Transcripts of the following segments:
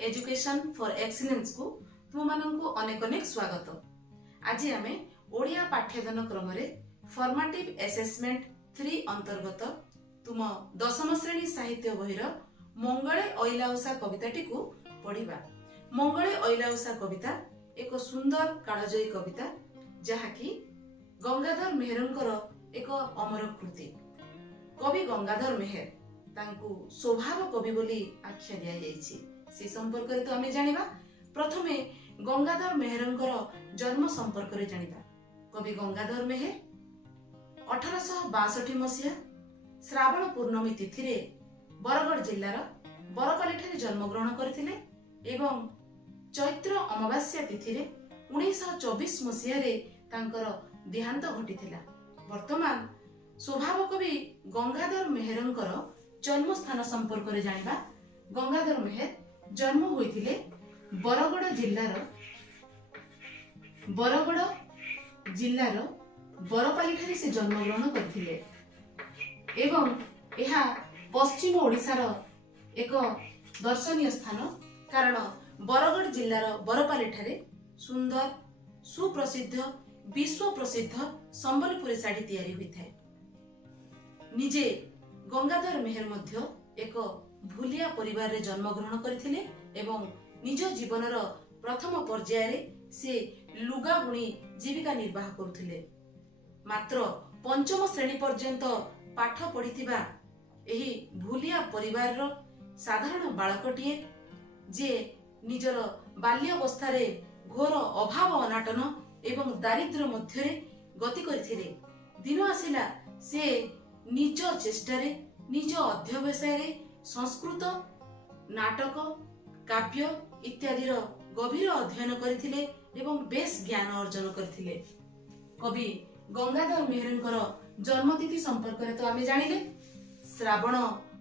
Education for excellence को तुम माननकु अनेक अनेक स्वागत। आज आमे ओडिया पाठ्यदान क्रम रे फॉर्मेटिव असेसमेंट 3 अंतर्गत तुम दशम श्रेणी साहित्य बहिर मंगळे ओइलाउसा कविताटी को पढ़िबा। मंगळे ओइलाउसा कविता एक सुंदर कालजयी कविता जहाँकि गंगाधर मेहरंकर एक अमर कृति। कवि गंगाधर मेहर तांकु स्वभाव कवि बोली आख्या दिया जायछि। से संपर्क रे तो आमे जानिबा। प्रथमे गंगाधर मेहरंकर जन्म संपर्क रे जानिबा। कवि गंगाधर मेहर 1862 मसीहा श्रावण पूर्णमी तिथि रे बरगढ़ जिल्लार बरपाली ठारे जन्म ग्रहण करथिले एवं चैत्र अमावास्या तिथि रे 1924 मसीहा रे तांकर देहांत घटिथिला। वर्तमान स्वभाव कवि गंगाधर मेहरंकर जन्म स्थान संपर्क रे जानिबा। गंगाधर मेहर जन्म होइथिले बरगढ़ जिल्लार बरपाली ठारे से जन्म ग्रहण करथिले एवं एहा पश्चिम ओडिशार एक दर्शनीय स्थान। कारण बरगढ़ जिल्लार बरपाली ठारे सुंदर सुप्रसिद्ध विश्व प्रसिद्ध संबलपुरी साड़ी तैयारी होइथाय। निजे गंगाधर मेहर मध्य एक भूलिया परिवार रे जन्म ग्रहण करथिले एवं निज जीवनर प्रथम पर्याय रे से लुगा बुणी जीविका निर्वाह करुथिले। मात्र पंचम श्रेणी पर्यंत पाठ पढ़िथिबा एही भूलिया परिवार रो साधारण बालकटिए जे निजर बाल्यावस्था रे घोर अभाव अनाटन एवं दारिद्र्य मध्य रे गति करथिले। दिन आसिला से निज चेष्टारे निज अध्यवसाय रे संस्कृत नाटक काव्य इत्यादि गभीर अध्ययन करथिले एवं बेस ज्ञान अर्जन करथिले। कवि गंगाधर मेहरंकर जन्मतिथि संपर्क रे तो आमे जानिले। श्रावण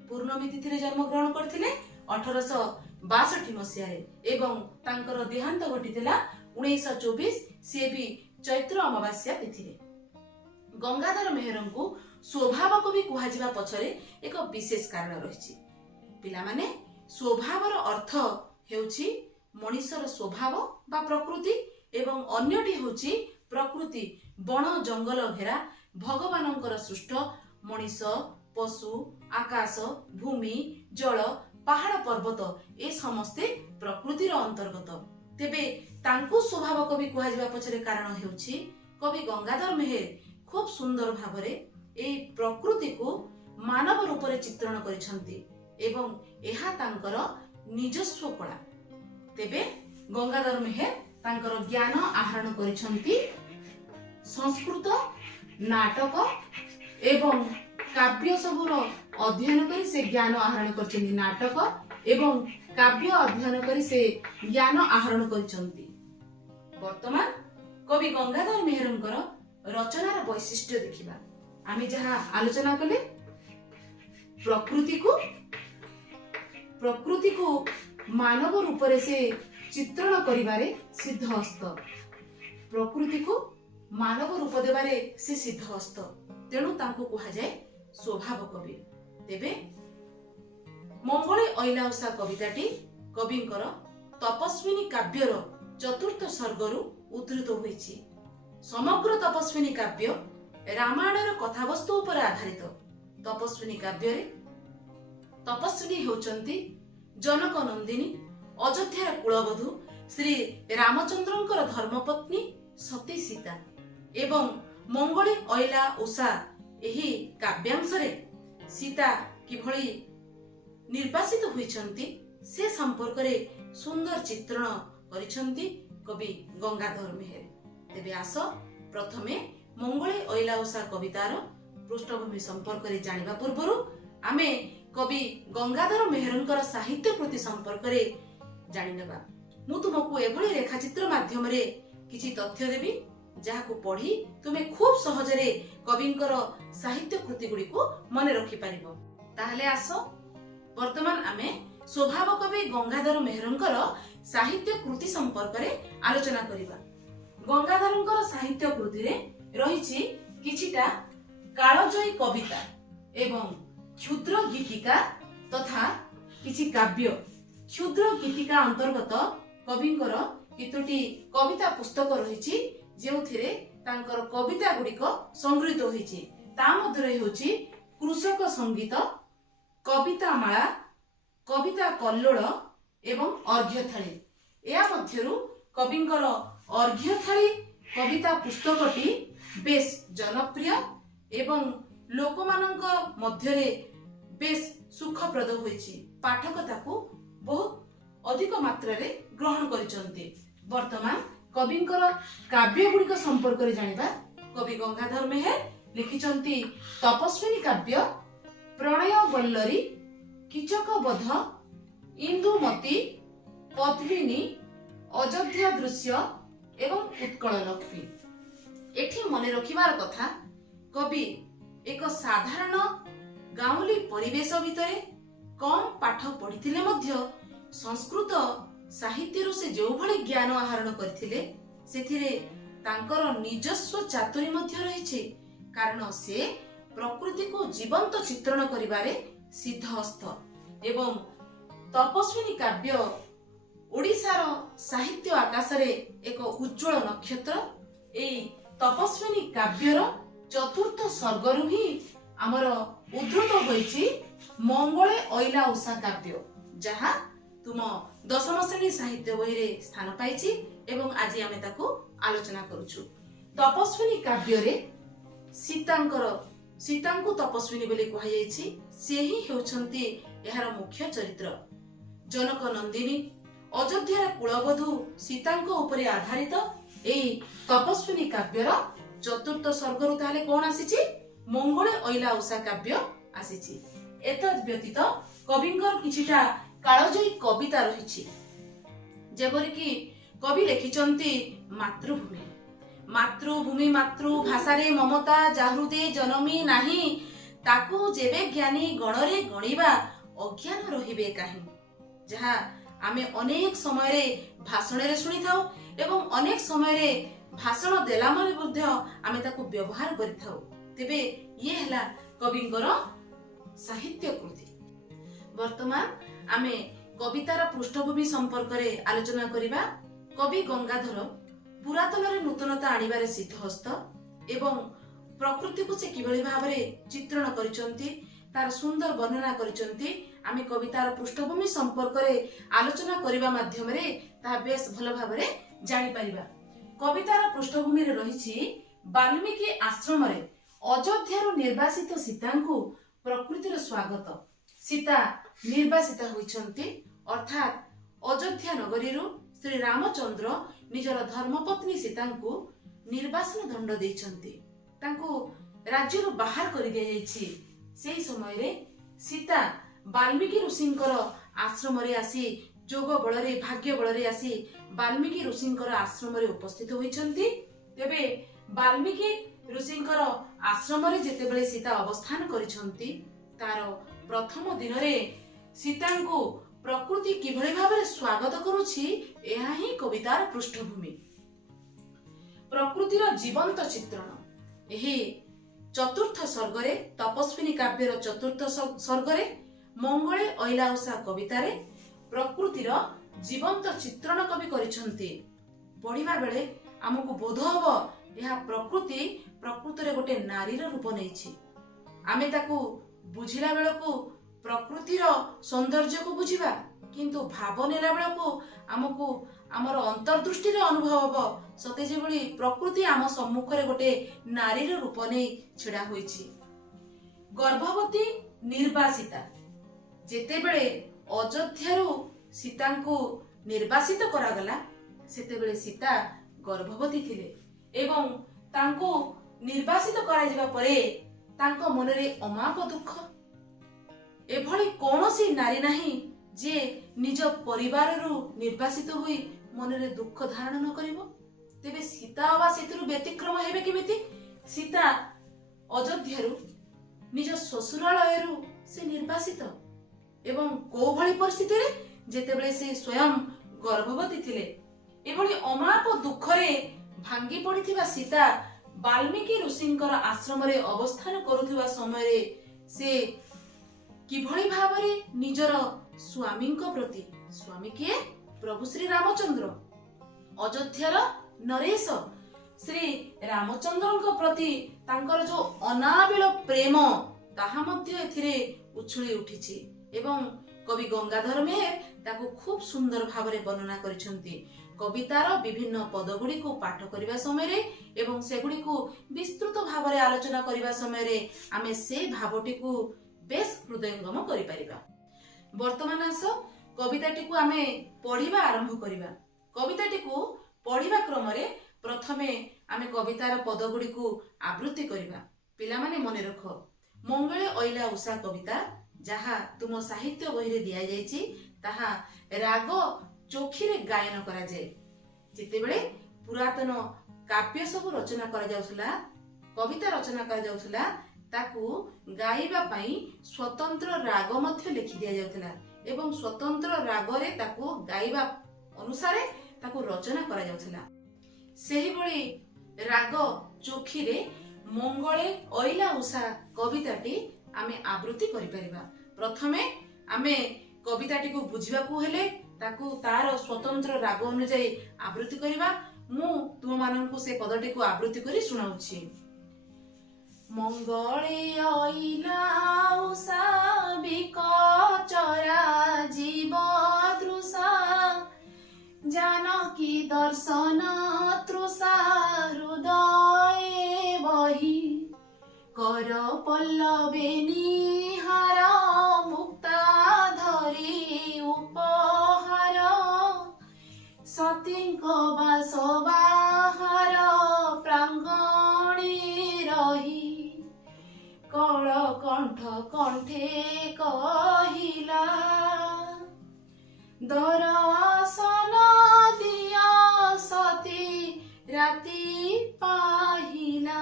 पूर्णमी तिथि रे जन्म ग्रहण करथिले 1862 मसीहा रे एवं तांकर देहांत घटिथिला 1924 से भी चैत्र अमावास्या तिथि रे। गंगाधर मेहरंकु स्वभाव कवि कुहाजिबा पछरे एक विशेष कारण रहिछि। पिला माने स्वभावर अर्थ हेउछि मनुष्यर स्वभाव बा प्रकृति एवं अन्यटी हेउछि प्रकृति बण जंगल घेरा भगवानंकर सृष्ट मनुष्य पशु आकाश भूमि जल पहाड़ पर्वत ए समस्ते प्रकृतिर अंतर्गत। तेबे तांकु स्वभाव कवि कुहाजिबा पछरे कारण हेउछि कवि गंगाधर मेहर खूब सुंदर भावरे ए प्रकृति को मानव रूप रे चित्रण करिसंती एवं एहा तांकर निजस्व कला। तेबे गंगाधर मेहर तांकर ज्ञान आहरण करिसंती संस्कृत नाटक एवं काव्य सबुर अध्ययन करी से ज्ञान आहरण करछंती। नाटक एवं काव्य अध्ययन करी से ज्ञान आहरण करिसंती। वर्तमान कवि गंगाधर मेहरंकर रचनार वैशिष्ट्य देखिबा। आमी जहा आलोचना कले प्रकृति को मानव रूप रे से चित्रण करिबारे सिद्धहस्त। प्रकृति को मानव रूप देबारे से सिद्धहस्त। तेणु तांको कुहा जाय स्वभाव कवि। तेबे मंगळे ओइलाउसा कविताटी कविंकर तपस्विनी काव्यर चतुर्थ सर्गरु उद्धृत होईछि। समग्र तपस्विनी काव्य रामायणर कथावस्तु उपर आधारित। तपस्विनी काव्य रे तपस्विनी हेउचंती जनक नंदिनी अयोध्यार कुलवधू श्री रामचंद्रंकर धर्मपत्नी सती सीता एवं मंगळे ओइला उषा एही काव्यांश रे सीता किभଳି निर्वासित होइछंती से संपर्क रे सुंदर चित्रण करिछंती कवि गंगाधर मेहर। तेबे आस प्रथमे मंगळे ओइला उषा कवितार पृष्ठभूमि संपर्क रे जानिबा पूर्वरु आमे कवि गंगाधर मेहरंकर साहित्य कृति संपर्क रे जानिनेबा। मु तुमको एभଳି रेखाचित्र माध्यम रे किछि तथ्य देबी जाहाको पढ़ी तुमे खूब सहज रे कविंकर साहित्य कृति गुडी को मने रखि पारिबो। ताहले आसो वर्तमान आमे स्वभाव कवि गंगाधर मेहरंकर साहित्य कृति संपर्क रे आलोचना करिबा। गंगाधरंकर साहित्य कृति रे रहिछि किछिटा कालजयी कविता एवं क्षुद्र गीतिका तथा किछि काव्य। क्षुद्र गीतिका अंतर्गत कविंकर केतोटी कविता पुस्तक रही जो तांकर कविता गुड़िक संगृहीत होईछि। ता मध्यरे होछि कृषक संगीत, कविता माला, कविता कल्लोळ एवं अर्घ्यथाली। या मध्यरु कविंकर अर्घ्यथाली कविता पुस्तकटी बेस जनप्रिय एवं लोकमानंक मध्यरे बेस सुखप्रद होईछि। पाठक ताकू बहुत अधिक मात्रा रे ग्रहण करिसंती। वर्तमान कविंकर काव्य गुड़िक संपर्क रे जानिबा। कवि गंगाधर मेहेर लिखिचंती तपस्विनी काव्य, प्रणय वल्लरी, कीचक बध, इंदुमती, पद्मिनी, अयोध्या दृश्य एवं उत्कल लक्ष्मी। एठी मने रखिबार कथा कवि एक साधारण गाउली परिवेश भितरे कम पाठ पढ़िथिले मध्य संस्कृत साहित्य से जो भली ज्ञान आहरण करथिले सेथिरे तांकर निजस्व चातुरी मध्य रहिछि। कारण से प्रकृति को जीवंत चित्रण करिबारे सिद्धहस्त एवं तपस्विनी काव्य ओडिसार साहित्य आकाशरे एक उज्ज्वल नक्षत्र। एई तपस्विनी काव्यर चतुर्थ सर्गरु ही आमर उद्धृत होईछि मंगळे अइला उषा काव्य, जहा तुम दशम श्रेणी साहित्य बही रे स्थान पाइछि एवं आज आमे ताकू आलोचना करूछु। तपस्विनी काव्य रे सीतांको तपस्विनी बोली कहा जाइछि। से ही हेउछंती एहार मुख्य चरित्र। जनक नंदिनी अयोध्यार कुलबधू सीतांको उपरे आधारित एई तपस्विनी काव्यर चतुर्थ सर्गरु ताले कोन आसीछि? मंगळे अइला उषा काव्य आसीछि। एतद व्यतीत कविंकर किछिटा कालजयी कविता रहिछि, जेपरि कि कवि लिखिचंती मातृभूमि। मातृभूमि मातृभाषा रे ममता जाहृदे जनमी नाही, ताकू जेबे ज्ञानी गणरे गणिबा अज्ञान रहिबे काहे। जहा आमे अनेक समय रे भाषण रे सुनि थाउ एवं अनेक समय रे भाषण देला माने बुद्ध आमे ताकू व्यवहार करि थाउ। तेबे ये हला कविंकर साहित्य कृति। वर्तमान आमे कवितार पृष्ठभूमि संपर्क रे आलोचना करिबा। कवि गंगाधर पुरातन रे नूतनता आनिबारे सिद्धहस्त एवं प्रकृति को से किभଳି भाबरे चित्रण करिसंती तार सुंदर वर्णना करिसंती। आमे कवितार पृष्ठभूमि संपर्क रे आलोचना करिबा माध्यम रे ता बेस भलो भाबरे जानि परिबा। कवितार पृष्ठभूमि रे रहिछि वाल्मीकि आश्रम रे अयोध्यार निर्वासित सीतांकु प्रकृतिर स्वागत। सीता निर्वासिता होइछंती, अर्थात अयोध्या नगरीरु श्री रामचंद्र निजर धर्मपत्नी सीतांकु निर्वासन दंड देइछंती। तांकु राज्यरु बाहर करि दिया जाइछि। सेही समय रे सीता वाल्मीकि ऋषिंकर आश्रम रे आसी जोग बळ रे भाग्य बळ रे आसी वाल्मीकि ऋषिंकर आश्रम रे उपस्थित होइछंती। तेबे वाल्मीकि ऋषिंकर आश्रम रे जेतेबेले सीता अवस्थान करिछंती तार प्रथम दिन रे सीतांकु प्रकृति किभଳି भाबरे स्वागत करूछि एहा ही कवितार पृष्ठभूमि। प्रकृतिर जीवंत चित्रण एही चतुर्थ सर्ग रे तपस्विनी काव्यर चतुर्थ सर्ग रे मंगळे अइला उषा कविता रे प्रकृतिर जीवंत चित्रण कवि करिसंती। पढिबा बेले हमकु बोध हबो एहा प्रकृति प्रकृतरे गोटे नारीर रूप नेछि। आमे ताकू बुझिला बेलकू प्रकृतिर सौंदर्य को बुझिबा, किंतु भाव नेला बेलकू हमकू हमर अंतर्दृष्टि रे अनुभव हबो सते जेबळी प्रकृति आम सम्मुख रे गोटे नारीर रूप नै छिडा होईछि। गर्भवती निर्वासिता जेतेबेले अयोध्यारू सीतांकू निर्वासित करागला सेतेबेले सीता गर्भवती थिले एवं तांको निर्वासित करा जिबा परे तांको मनरे अमाप दुख। एभଳି कोनोसी नारी नाही जे निज परिवाररू निर्वासित होई मनरे दुख धारण न करिवो। तेबे सीता वा सेतुरु व्यतिक्रम हेबे केमिति? सीता अयोध्यारू निज ससुरालयरू से निर्वासित एवं को भଳି परिस्थिति रे जेतेबेले से स्वयं गर्भवती थिले। एभଳି अमाप दुख रे भांगी पड़िथिबा सीता वाल्मीकि ऋषिंकर आश्रम रे अवस्थान करुथिबा समय रे से किभଳି भाबरे निजर स्वामींक प्रति स्वामी किए? प्रभु श्री रामचंद्र, अयोध्यार नरेश। श्री रामचंद्रଙ୍କ प्रति तांकर जो अनाबिल प्रेम ताहा मध्य एथिरे उछुली उठिछि एवं कवि गंगाधर मेहेर ताकू खूब सुंदर भावरे वर्णना करिसंती। कवितार विभिन्न पदगुड़ी को पाठ करने समय एवं सेगुड़ी को विस्तृत भाव में आलोचना करने समय आमे से भावटी को बेस हृदयंगम करिपारिबा। वर्तमान आस कविताटी को आमे पढ़िबा आरंभ करिबा। कविताटी को पढ़िबा क्रम रे प्रथमे आमे कवितार पदगुड़ी को आवृत्ति करिबा। पिला माने मने रख, मंगळे अइला उषा कविता जहा तुम साहित्य बही रे दिया जायछि ताहा राग चोखी रे गायन करा जाय। जेतेबेले पुरातन काव्य सब रचना करा जाउथला, कविता रचना करा जाउथला, ताकू गाइबा पई स्वतंत्र राग मध्य लिखि दिया जाउथला एवं स्वतंत्र राग रे ताकू गाइबा अनुसार ताकू रचना करा जाउथला। सेही बळी राग चोखी रे मंगळे अइला उषा कविताटी आमे आवृत्ति करि परिबा। प्रथमे आमे कविताटी को बुझिबा को हेले ताकू तार स्वतंत्र राग अनुसार आवृत्ति करिबा। मु तुम माननकु से पदटी को आवृत्ति करी सुनाउछि। मंगळे अइला उषा बिकचरा जीव तृषा जानकी दर्शन तृषा हृदय बही कर पल्लवे निहार मुक्ता धरी उपहार सतींक बास बाहार प्रांगणे रही कळ कंठ कंठे कहिला दर्शन दिया सती राति पाहिला।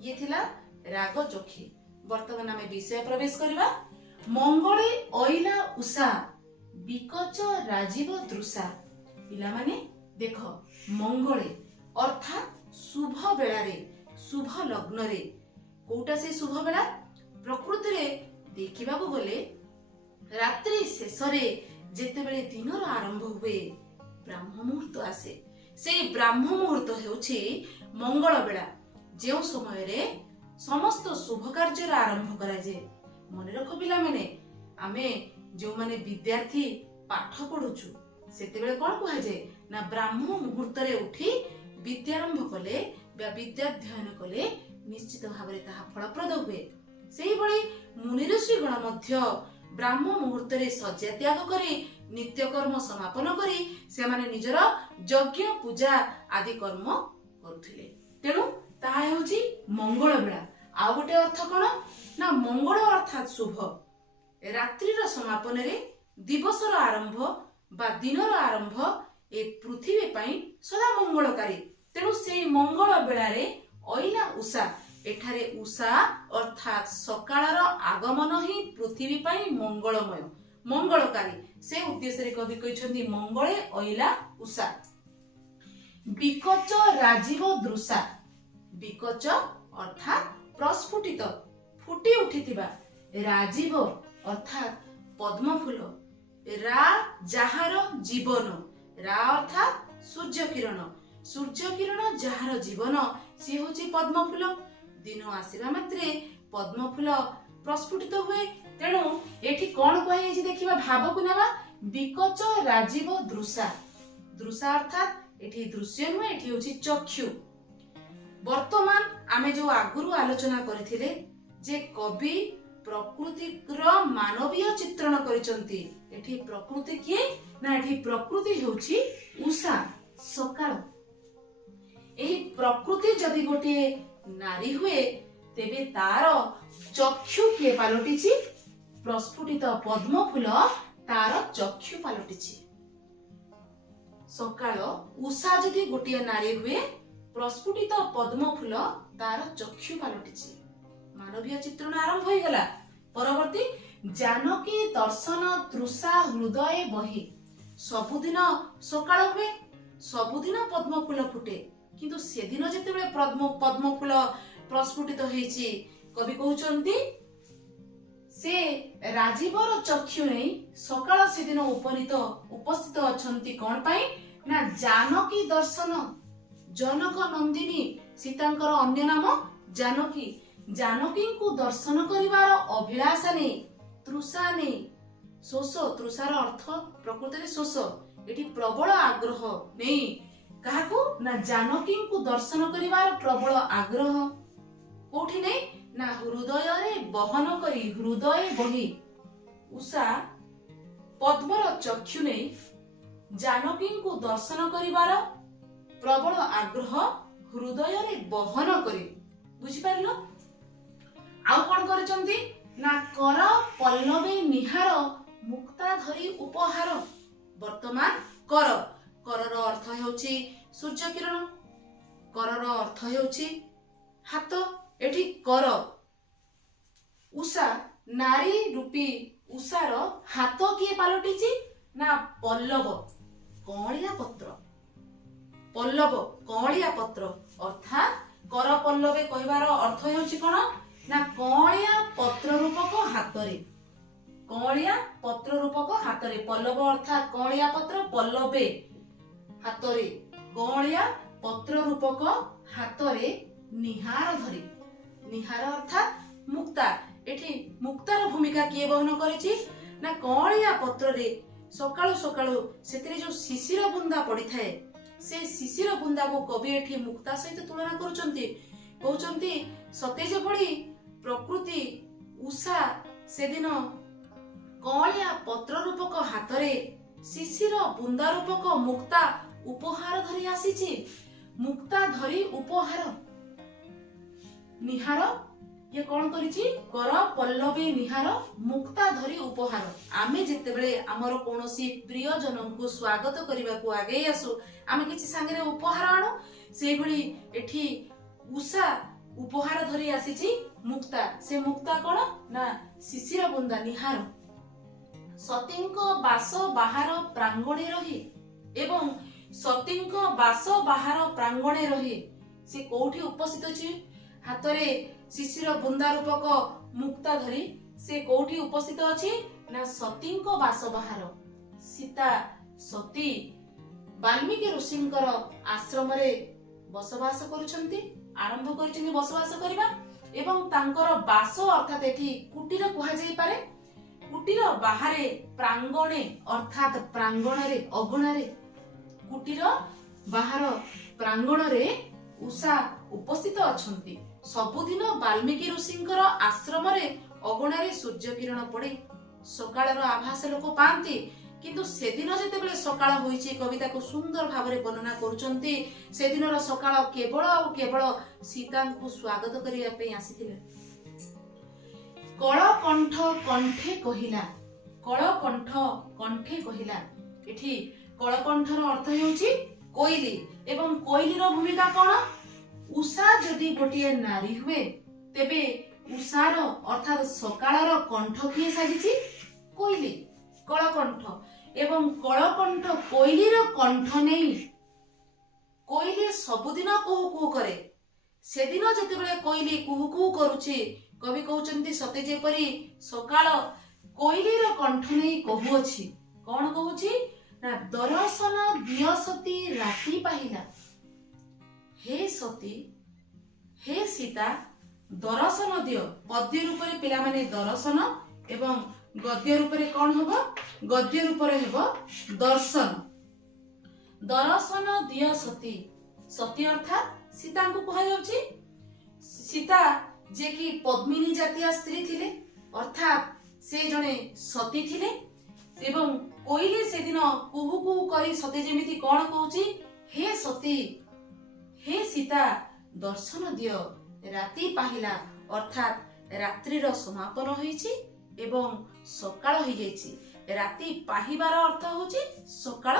ये थिला राग चोखी। वर्तमान आमे विषय प्रवेश करिबा। मंगळे अइला उषा बिकच राजीव तृषा। पिला माने देख, मंगळे अर्थात शुभ बेला रे, शुभ लग्न रे। कोटा से शुभ बेला? प्रकृति रे देखिबा को गले रात्रि शेष रे जेतेबेले दिनर आरंभ हुए ब्राह्म मुहूर्त आसे। से ब्राह्म मुहूर्त हेउछि मंगळ बेला, जे समय रे समस्त शुभ कार्य आरंभ करा जे। मने रख पिला माने, आमे जो माने विद्यार्थी पाठ पढुछु सेतेबेले कोन कहै जे ना ब्राह्म मुहूर्त रे उठी विद्यारंभ कले बा विद्याध्ययन कले निश्चित भाबरे ताहा फलप्रद हुए। सेही बळी मुनि ऋषि गण मध्य ब्राह्म मुहूर्त रे सज्जा त्याग करी नित्य कर्म समापन करी से माने निजर यज्ञ पूजा आदि कर्म करुथिले। तेणु ताहा हेउची मंगळ बेला। आ गोटे अर्थ कोन ना मंगळ अर्थात शुभ। रात्रिर समापन रे दिवसर आरंभ बा दिनर आरंभ ए पृथ्वी पई सदा मंगलकारी। तेणु से मंगळ बेला रे अइला उषा। एठारे उषा अर्थात सकाळर आगमन ही पृथ्वी पई मंगलमय मंगलकारी। से उद्देश्य रे कवि कहिसंती मंगळे अइला उषा। बिकच राजीव दृषा। बिकच अर्थात प्रस्फुटित फुटी उठिथिबा। राजीव अर्थात पद्म फूल। रा जहार जीवन। रा अर्थात सूर्य किरण। सूर्य किरण जहार जीवन से होची पद्म फूल। दिन आसीबा मात्रे पद्म फूल प्रस्फुटित हुए। तेणु एठी कोन कहै जे देखिबा भाव को नेबा बिकच राजीव दृषा। दृषा अर्थात एठी दृश्य नुहे, एठी होची चक्षु। वर्तमान आमे जो आगुरु आलोचना करथिले जे कवि प्रकृतिर मानवीय चित्रण करिसंती। एठी प्रकृति किए ना एठी प्रकृति होची उषा सकाळ। एही प्रकृति जदि गोटे नारी हुए तेबे तार चक्षु किए पालटिछि? प्रस्फुटित पद्म फूल तार चक्षु पालटिछि। सकाळ उषा जदि गोटे नारी हुए प्रस्फुटित पद्म फूल तार चक्षु पालटिछि। मानवीय चित्रण आरंभ हो गला। परवर्ती जानकी दर्शन तृषा हृदय बही। सबुदिन सकाळ हुए, सबुदिन पद्म फूल फुटे, किंतु से दिन जेतेबेले पद्म फूल प्रस्फुटित होईछि कवि कहउचंती ସେ ରାଜୀବର ଚକ୍ଷୁ ନେଇ ସକାଳ ସେଦିନ ଉପସ୍ଥିତ ଅଛନ୍ତି କଣ ପାଇଁ ନା ଜାନକୀ ଦର୍ଶନ। ଜନକ ନନ୍ଦିନୀ ସୀତାଙ୍କର ଅନ୍ୟ ନାମ ଜାନକୀ। ଜାନକୀଙ୍କୁ ଦର୍ଶନ କରିବାର ଅଭିଳାଷା ନେଇ, ତୃଷା ନେଇ, ଶୋଷ, ତୃଷାର ଅର୍ଥ ପ୍ରକୃତରେ ଶୋଷ, ଏଠି ପ୍ରବଳ ଆଗ୍ରହ ନେଇ କାହାକୁ ନା ଜାନକୀଙ୍କୁ ଦର୍ଶନ କରିବାର ପ୍ରବଳ ଆଗ୍ରହ କୋଉଠି ନେଇ ନା ହୃଦୟରେ ବହନ କରି, ହୃଦୟ ବହି ଉଷା ପଦ୍ମର ଚକ୍ଷୁ ନେଇ ଜାନକୀଙ୍କୁ ଦର୍ଶନ କରିବାର ପ୍ରବଳ ଆଗ୍ରହ ହୃଦୟରେ ବହନ କରି। ବୁଝିପାରିଲ? ଆଉ କଣ କରିଛନ୍ତି ନା କର ପଲ୍ଲବେ ନିହାର ମୁକ୍ତା ଧରି ଉପହାର। ବର୍ତ୍ତମାନ କରର ଅର୍ଥ ହେଉଛି ସୂର୍ଯ୍ୟ କିରଣ, କରର ଅର୍ଥ ହେଉଛି ହାତ। ଏଠି କର, ଉଷା, ନାରୀ ରୂପୀ ଉଷାର ହାତ କିଏ ପାଲଟିଛି ନା ପଲ୍ଲବ, କଅଁଳିଆ ପତ୍ର। ପଲ୍ଲବ କଅଁଳିଆ ପତ୍ର ଅର୍ଥାତ୍ କର ପଲ୍ଲବେ କହିବାର ଅର୍ଥ ହେଉଛି କଣ ନା କଅଁଳିଆ ପତ୍ର ରୂପକ ହାତରେ, କଅଁଳିଆ ପତ୍ର ରୂପକ ହାତରେ। ପଲ୍ଲବ ଅର୍ଥାତ୍ କଅଁଳିଆ ପତ୍ର, ପଲ୍ଲବେ ହାତରେ, କଅଁଳିଆ ପତ୍ର ରୂପକ ହାତରେ ନିହାର ଧରି। ନିହାର ଅର୍ଥାତ୍ ମୁକ୍ତା। ଏଠି ମୁକ୍ତାର ଭୂମିକା କିଏ ବହନ କରିଛି ନା କଅଁଳିଆ ପତ୍ରରେ ସକାଳୁ ସକାଳୁ ସେଥିରେ ଯୋଉ ଶିଶିର ବୁନ୍ଦା ପଡିଥାଏ, ସେ ଶିଶିର ବୁନ୍ଦାକୁ କବି ଏଠି ମୁକ୍ତା ସହିତ ତୁଳନା କରୁଛନ୍ତି। କହୁଛନ୍ତି ସତେ ଯେଭଳି ପ୍ରକୃତି ଉଷା ସେଦିନ କଅଁଳିଆ ପତ୍ର ରୂପକ ହାତରେ ଶିଶିର ବୁନ୍ଦା ରୂପକ ମୁକ୍ତା ଉପହାର ଧରି ଆସିଛି। ମୁକ୍ତା ଧରି ଉପହାର। ନିହାର ଇଏ କଣ କରିଛି? କର ପଲ୍ଲବେ ନିହାର ମୁକ୍ତା ଧରି ଉପହାର। ଆମେ ଯେତେବେଳେ ଆମର କୌଣସି ପ୍ରିୟଜନଙ୍କୁ ସ୍ୱାଗତ କରିବାକୁ ଆଗେଇ ଆସୁ, ଆମେ କିଛି ସାଙ୍ଗରେ ଉପହାର ଆଣୁ। ସେଇଭଳି ଏଠି ଉଷା ଉପହାର ଧରି ଆସିଛି ମୁକ୍ତା। ସେ ମୁକ୍ତା କଣ ନା ଶିଶିର ବୁନ୍ଦା, ନିହାର। ସତୀଙ୍କ ବାସ ବାହାର ପ୍ରାଙ୍ଗଣେ ରହି, ଏବଂ ସତୀଙ୍କ ବାସ ବାହାର ପ୍ରାଙ୍ଗଣେ ରହି ସେ କୋଉଠି ଉପସ୍ଥିତ ଅଛି? ହାତରେ ଶିଶିର ବୁନ୍ଦା ରୂପକ ମୁକ୍ତା ଧରି ସେ କୋଉଠି ଉପସ୍ଥିତ ଅଛି ନା ସତୀଙ୍କ ବାସ ବାହାର। ସୀତା ସତୀ ବାଲ୍ମୀକି ଋଷିଙ୍କର ଆଶ୍ରମରେ ବସବାସ କରୁଛନ୍ତି, ଆରମ୍ଭ କରିଛନ୍ତି ବସବାସ କରିବା। ଏବଂ ତାଙ୍କର ବାସ ଅର୍ଥାତ୍ ଏଠି କୁଟୀର କୁହାଯାଇପାରେ। କୁଟୀର ବାହାରେ ପ୍ରାଙ୍ଗଣେ ଅର୍ଥାତ୍ ପ୍ରାଙ୍ଗଣରେ, ଅଗଣାରେ, କୁଟୀର ବାହାର ପ୍ରାଙ୍ଗଣରେ ଉଷା ଉପସ୍ଥିତ ଅଛନ୍ତି। ସବୁଦିନ ବାଲ୍ମୀକି ଋଷିଙ୍କର ଆଶ୍ରମରେ ଅଗଣାରେ ସୂର୍ଯ୍ୟ କିରଣ ପଡେ, ସକାଳର ଆଭାସ ଲୋକ ପାଆନ୍ତି। କିନ୍ତୁ ସେଦିନ ଯେତେବେଳେ ସକାଳ ହୋଇଛି, କବିତାକୁ ସୁନ୍ଦର ଭାବରେ ବର୍ଣ୍ଣନା କରୁଛନ୍ତି। ସେଦିନର ସକାଳ କେବଳ ଆଉ କେବଳ ସୀତାଙ୍କୁ ସ୍ୱାଗତ କରିବା ପାଇଁ ଆସିଥିଲେ। କଳକଣ୍ଠ କଣ୍ଠେ କହିଲା, କଳକଣ୍ଠ କଣ୍ଠେ କହିଲା। ଏଠି କଳକଣ୍ଠର ଅର୍ଥ ହେଉଛି କୋଇଲି। ଏବଂ କୋଇଲିର ଭୂମିକା କଣ? ଉଷା ଯଦି ଗୋଟିଏ ନାରୀ ହୁଏ, ତେବେ ଉଷାର ଅର୍ଥାତ୍ ସକାଳର କଣ୍ଠ କିଏ ସାଜିଛି? କୋଇଲି, କଳକଣ୍ଠ। ଏବଂ କଳକଣ୍ଠ କୋଇଲିର କଣ୍ଠ ନେଇ, କୋଇଲି ସବୁଦିନ କୁହୁ କୁହୁ କରେ। ସେଦିନ ଯେତେବେଳେ କୋଇଲି କୁହୁ କୁହୁ କରୁଛି, କବି କହୁଛନ୍ତି ସତେ ଯେପରି ସକାଳ କୋଇଲିର କଣ୍ଠ ନେଇ କହୁଅଛି। କଣ କହୁଛି ନା ଦର୍ଶନ ଦିଅ ସତୀ ରାତି ପାହିଲା। ହେ ସତୀ, ହେ ସୀତା, ଦର୍ଶନ ଦିଅ। ପଦ୍ୟ ରୂପରେ ପିଲାମାନେ ଦର୍ଶନ ଏବଂ ଗଦ୍ୟ ରୂପରେ କଣ ହବ? ଗଦ୍ୟ ରୂପରେ ହେବ ଦର୍ଶନ। ଦର୍ଶନ ଦିଅ ସତୀ। ସତୀ ଅର୍ଥାତ୍ ସୀତାଙ୍କୁ କୁହାଯାଉଛି। ସୀତା ଯେ କି ପଦ୍ମିନୀ ଜାତୀୟ ସ୍ତ୍ରୀ ଥିଲେ, ଅର୍ଥାତ୍ ସେ ଜଣେ ସତୀ ଥିଲେ। ଏବଂ କୋଇଲି ସେଦିନ କୁହୁ କୁହୁ କରି ସତୀ ଯେମିତି କଣ କହୁଛି? ହେ ସତୀ, ହେ ସୀତା, ଦର୍ଶନ ଦିଅ। ରାତି ପାହିଲା ଅର୍ଥାତ୍ ରାତ୍ରିର ସମାପନ ହୋଇଛି ଏବଂ ସକାଳ ହୋଇଯାଇଛି। ରାତି ପାହିବାର ଅର୍ଥ ହେଉଛି ସକାଳ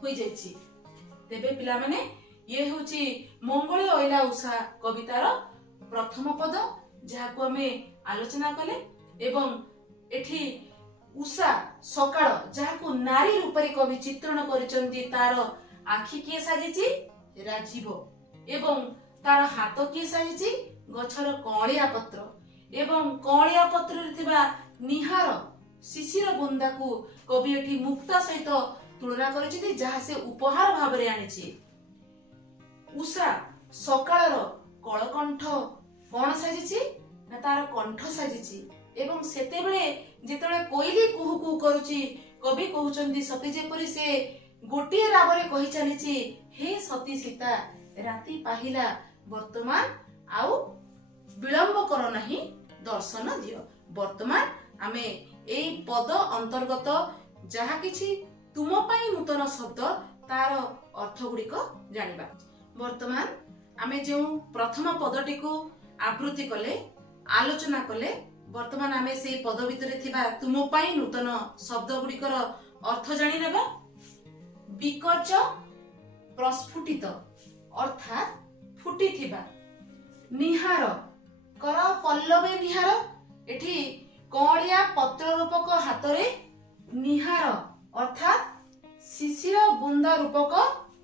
ହୋଇଯାଇଛି। ତେବେ ପିଲାମାନେ, ଇଏ ହେଉଛି ମଙ୍ଗଳେ ଅଇଲା ଉଷା କବିତାର ପ୍ରଥମ ପଦ, ଯାହାକୁ ଆମେ ଆଲୋଚନା କଲେ। ଏବଂ ଏଠି ଉଷା ସକାଳ, ଯାହାକୁ ନାରୀ ରୂପରେ କବି ଚିତ୍ରଣ କରିଛନ୍ତି, ତାର ଆଖି କିଏ ସାଜିଛି? ରାଜୀବ। ଏବଂ ତାର ହାତ କିଏ ସାଜିଛି? ଗଛର କଅଁଳିଆ ପତ୍ର। ଏବଂ କଅଁଳିଆ ପତ୍ରରେ ଥିବା निहार शिशिर बुंदा को कवि एठी मुक्ता सहित तुलना करिछि जहा से उपहार भाव रे आनिछि। उषा सकाळर कळकंठ कोन साजिछि ना तार कंठ साजिछि एवं सेते बेले जेतेबेले कोइली कुहू कुहू करूछि कवि कहउचंदी सती जेपरि से गोटिए रावरे कहि चलिछि हे सती सीता राति पाहिला वर्तमान आउ विलंब कर नहीं दर्शन दियो। वर्तमान आमे एई पद अंतर्गत जहा किछि तुम पई नूतन शब्द तार अर्थ गुड़िक जानिबा। वर्तमान आमे जो प्रथम पदटी को आवृत्ति कले आलोचना कले वर्तमान आमे से पद भितरे थिबा तुम पई नूतन शब्द गुड़िकर अर्थ जानि नेबा। विकर्ज प्रस्फुटित अर्थात फुटी थिबा। निहार कर पल्लवे निहार एठी कौड़िया पत्र रूपक हातरे निहार अर्थात शिशिर बुंदा रूपक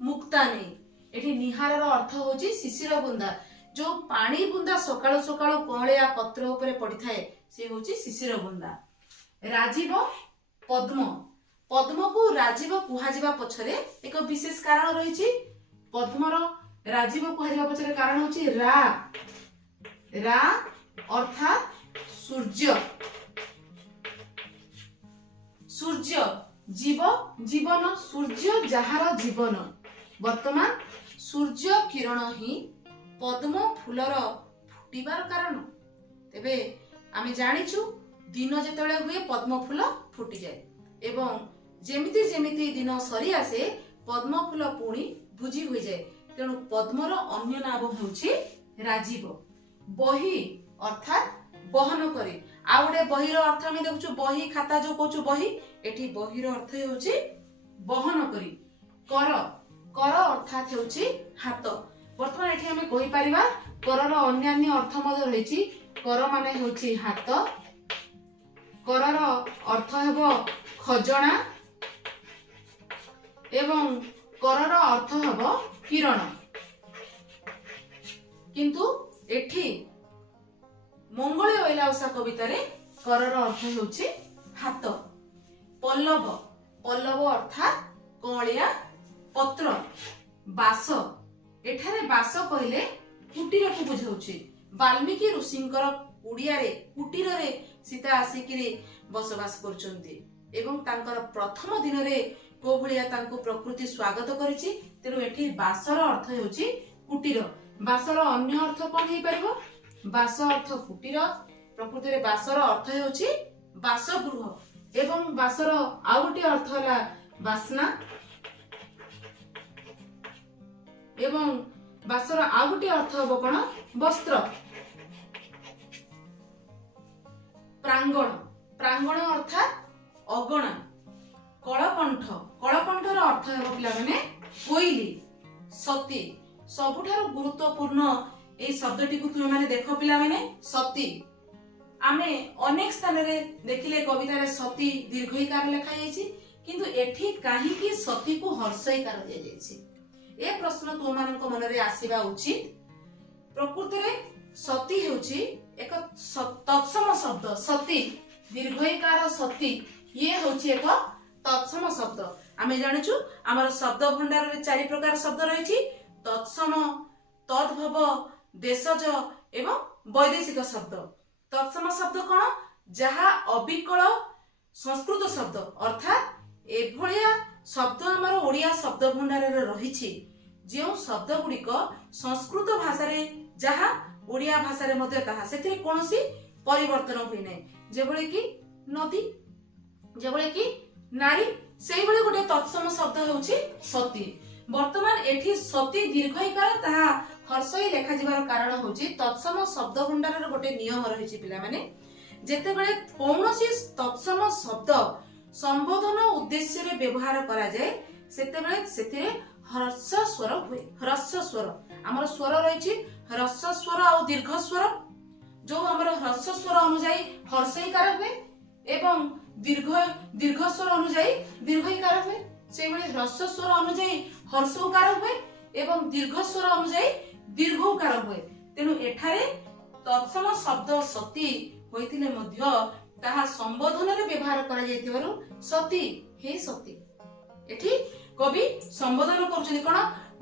मुक्ता नहीं। एठी निहार रो अर्थ होची शिशिर बुंदा जो पानी बुंदा सकाळु सकाळु कौड़िया पत्र उपरे पड़ी थाए से होची शिशिर बुंदा। राजीव पद्म पद्म को राजीव कुहाजिबा पछरे एक विशेष कारण रहिछि। पद्मर राजीव कुहाजिबा पछरे कारण होची रा रा अर्थात सूर्य। सूर्य जीव जीवन सूर्य जहार जीवन। वर्तमान सूर्य किरण ही पद्म फूलर फुटिबार कारण। तेबे आमे जानिछु दिन जेतेबेले हुए पद्म फूल फुटी जाए एवं जेमिति जेमिति दिन सरी आसे पद्म फूल पुणी भुजी हो जाए। तेणु पद्मर अन्य नाम होउछि राजीव। बही अर्थात बहन करी आ गोटे बहीर अर्थ आमे देखुछु बही खाता जो कहूछु बही एठी बहीर अर्थ होउछि बहन करी। कर कर अर्थात होउछि हाथ। वर्तमान एठी आमे कहि परिबा करर अन्यान्य अर्थ मध रहिछि। कर माने होउछि हाथ। करर अर्थ हेबो खजणा एवं करर अर्थ हेबो किरण। किंतु एठी मंगळे ओइला उषा कवितारे करर अर्थ होउछि हाथ। पल्लव पल्लव अर्थात कौड़िया पत्र। बास एठारे बास कहले कुटीर को बुझाउछि। वाल्मीकि ऋषिंकर उड़िया रे कुटीर रे सीता आसिकिरी बसवास करचंती एवं तांकर प्रथम दिन रे को भलिया तांको प्रकृति स्वागत करिछि। तेनु एठी बासर अर्थ होउछि कुटीर। बासर अन्य अर्थ कोन हेइ परिबो? बास अर्थ कुटीर। प्रकृति रे बासर अर्थ होउछि बासगृह एवं बासर आउ गोटे अर्थ होला बासना एवं बासर आउ गोटे अर्थ हबो कोन वस्त्र। प्रांगण प्रांगण अर्थात अगणा। कळकंठ कळकंठर अर्थ हेबो पिला माने कोइली। सती सबुठार गुरुत्वपूर्ण ए शब्दटी को तुम माने देखो पिला माने सती। आमे अनेक स्थान रे देखिले कविता रे सती दीर्घईकार लिखा जायछि किंतु एठी काहे कि सती को हर्षईकार दिया जायछि ए प्रश्न तुम मानक मन रे आसीबा उचित। प्रकृति रे सती हेउछि एक तत्सम शब्द। सती दीर्घईकार सती ये होछि एक तत्सम शब्द। आमे जानिछु हमर शब्द भंडार रे चारि प्रकार शब्द रहिछि। तत्सम तद्भव देशज एवं वैदेशिक शब्द। तत्सम शब्द कोन जहा अविकल संस्कृत शब्द अर्थात एभलिया शब्द हमर ओडिया शब्द भंडार रे रहिछि जे शब्द गुड़िक संस्कृत भाषा रे जहा ओडिया भाषा रे मध्ये ताहा सेथिरे कोनोसी परिवर्तन होई नै। जेबळे कि नदी जेबळे कि नारी सेही बळे गोटे तत्सम शब्द होउछि सती। वर्तमान एठी सती दीर्घईकार ताहा हर्षई लेखा जिबार कारण होउछि तत्सम शब्द भंडार रे गोटे नियम रहिछि पिला माने जेतेबेले कोनोसी तत्सम शब्द संबोधन उद्देश्य रे व्यवहार करा जाय सेतेबेले सेतिरे ह्रस्व स्वर हुए। ह्रस्व स्वर हमर स्वर रहिछि ह्रस्व स्वर और दीर्घ स्वर। जो हमर ह्रस्व स्वर अनुसार हर्षईकार हुए एवं दीर्घ स्वर अनुसार दीर्घईकार हुए। से बळे ह्रस्व स्वर अनुसार हर्षौकार हुए एवं दीर्घ स्वर अनुसार दीर्घौकार हुए। तेनु एठारे तत्सम शब्द सती होइतिले मध्य ତାହା ସମ୍ବୋଧନରେ ବ୍ୟବହାର କରାଯାଇଥିବାରୁ ସତୀ ହେ ସତୀ। ଏଠି କବି ସମ୍ବୋଧନ କରୁଛନ୍ତି କଣ?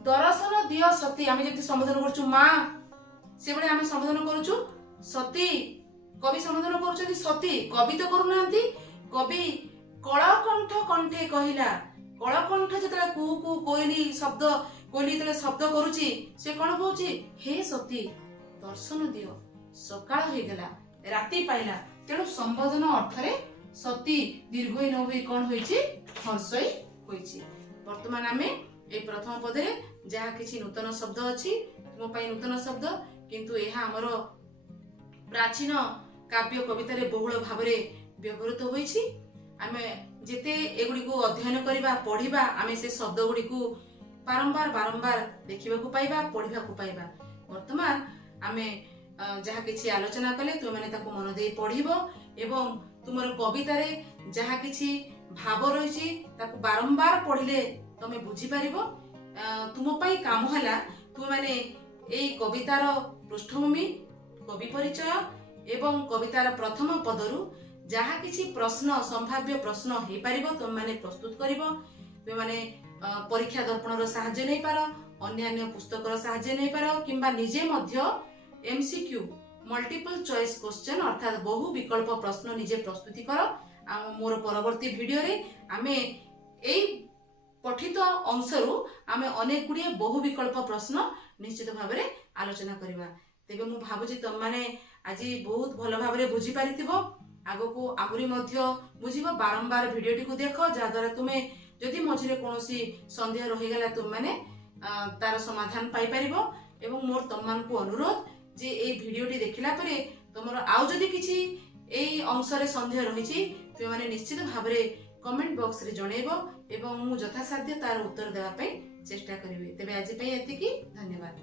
ଦର୍ଶନ ଦିଅ ସତୀ। ଆମେ ଯେମିତି ସମ୍ବୋଧନ କରୁଛୁ ମା, ସେଭଳି ଆମେ ସମ୍ବୋଧନ କରୁଛୁ ସତୀ। କବି ସମ୍ବୋଧନ କରୁଛନ୍ତି ସତୀ। କବି ତ କରୁନାହାନ୍ତି, କବି କଳକଣ୍ଠ କଣ୍ଠେ କହିଲା। କଳକଣ୍ଠ ଯେତେବେଳେ କୁହୁ କୁହୁ କୋଇଲି ଯେତେବେଳେ ଶବ୍ଦ କରୁଛି, ସେ କଣ କହୁଛି? ହେ ସତୀ ଦର୍ଶନ ଦିଅ। ସକାଳ ହେଇଗଲା, ରାତି ପାଇଲା, ତେଣୁ ସମ୍ବୋଧନ ଅର୍ଥରେ ସତୀ ଦୀର୍ଘଇ ନ ହୋଇ କଣ ହୋଇଛି? ହର୍ଷଇ ହୋଇଛି। ବର୍ତ୍ତମାନ ଆମେ এই ପ୍ରଥମ ପଦରେ ଯାହା କିଛି ନୂତନ ଶବ୍ଦ ଅଛି, ତୁମ ପାଇଁ ନୂତନ ଶବ୍ଦ, କିନ୍ତୁ ଏହା ଆମର ପ୍ରାଚୀନ କାବ୍ୟ କବିତାରେ ବହୁଳ ଭାବରେ ବ୍ୟବହୃତ ହୋଇଛି। ଆମେ ଯେତେ ଏଗୁଡ଼ିକୁ ଅଧ୍ୟୟନ କରିବା, ପଢିବା, ଆମେ ସେ ଶବ୍ଦ ଗୁଡ଼ିକୁ ବାରମ୍ବାର ଦେଖିବାକୁ ପାଇବା, ପଢିବାକୁ ପାଇବା। ବର୍ତ୍ତମାନ ଆମେ ଯାହା କିଛି ଆଲୋଚନା କଲେ ତୁମେ ତାକୁ ମନ ଦେଇ ପଢିବ ଏବଂ ତୁମର କବିତାରେ ଯାହା କିଛି ଭାବ ରହିଛି ତାକୁ ବାରମ୍ବାର ପଢିଲେ ତମେ ବୁଝିପାରିବ। ତୁମ ପାଇଁ କାମ ହେଲା ତୁମେ ଏଇ କବିତାର ପୃଷ୍ଠଭୂମି, କବି ପରିଚୟ ଏବଂ କବିତାର ପ୍ରଥମ ପଦରୁ ଯାହା କିଛି ପ୍ରଶ୍ନ, ସମ୍ଭାବ୍ୟ ପ୍ରଶ୍ନ ହେଇପାରିବ ତୁମେ ପ୍ରସ୍ତୁତ କରିବ। ତୁମେ ପରୀକ୍ଷା ଦର୍ପଣର ସାହାଯ୍ୟ ନେଇପାର, ଅନ୍ୟାନ୍ୟ ପୁସ୍ତକର ସାହାଯ୍ୟ ନେଇପାର, କିମ୍ବା ନିଜେ ମଧ୍ୟ MCQ ମଲ୍ଟିପଲ ଚଏସ୍ କ୍ୱେଶ୍ଚନ ଅର୍ଥାତ୍ ବହୁ ବିକଳ୍ପ ପ୍ରଶ୍ନ ନିଜେ ପ୍ରସ୍ତୁତି କର। ମୋର ପରବର୍ତ୍ତୀ ଭିଡିଓରେ ଆମେ ଏଇ ପଠିତ ଅଂଶରୁ ଆମେ ଅନେକ ଗୁଡ଼ିଏ ବହୁ ବିକଳ୍ପ ପ୍ରଶ୍ନ ନିଶ୍ଚିତ ଭାବରେ ଆଲୋଚନା କରିବା। ତେବେ ମୁଁ ଭାବୁଛି ତମମାନେ ଆଜି ବହୁତ ଭଲ ଭାବରେ ବୁଝିପାରିଥିବ। ଆଗକୁ ଆହୁରି ମଧ୍ୟ ବୁଝିବ। ବାରମ୍ବାର ଭିଡିଓଟିକୁ ଦେଖ, ଯାହାଦ୍ୱାରା ତୁମେ ଯଦି ମଝିରେ କୌଣସି ସନ୍ଦେହ ରହିଗଲା ତୁମମାନେ ତାର ସମାଧାନ ପାଇପାରିବ। ଏବଂ ମୋର ତମମାନଙ୍କୁ ଅନୁରୋଧ ଯେ এই ভিডিওটি ଦେଖିଲା ପରେ ତମର ଆଉ ଯଦି କିଛି এই ଅଂଶରେ ସନ୍ଦେହ ରହିଛି ତୁମମାନେ ନିଶ୍ଚିତ ଭାବରେ କମେଣ୍ଟ ବକ୍ସରେ ଜଣେଇବ ଏବଂ ମୁଁ ଯଥାସାଧ୍ୟ ତାର ଉତ୍ତର ଦେବା ପାଇଁ ଚେଷ୍ଟା କରିବି। ତେବେ ଆଜି ପାଇଁ ଏତିକି, ଧନ୍ୟବାଦ।